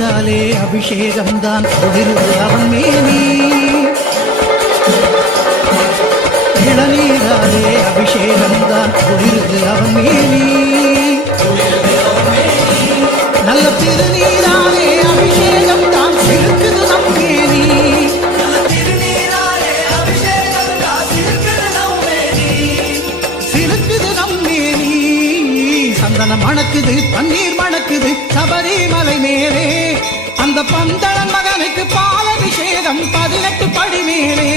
இளநீராலே அபிஷேகம்தான் குளிருது அவன் மேனி. இளநீராலே அபிஷேகம்தான் குளிருது அவன் மேனி. நல்ல திருநீராலே அபிஷேகம் தான் சிறுக்குது நம் மேனி. சிறுக்குது நம் மேனி. சந்தனம் மணக்குது, பன்னீர் மணக்குது சபரிமலை மேலே. அந்த பந்தளன் மகனுக்கு பாலபிஷேகம் 18 படி மேலே.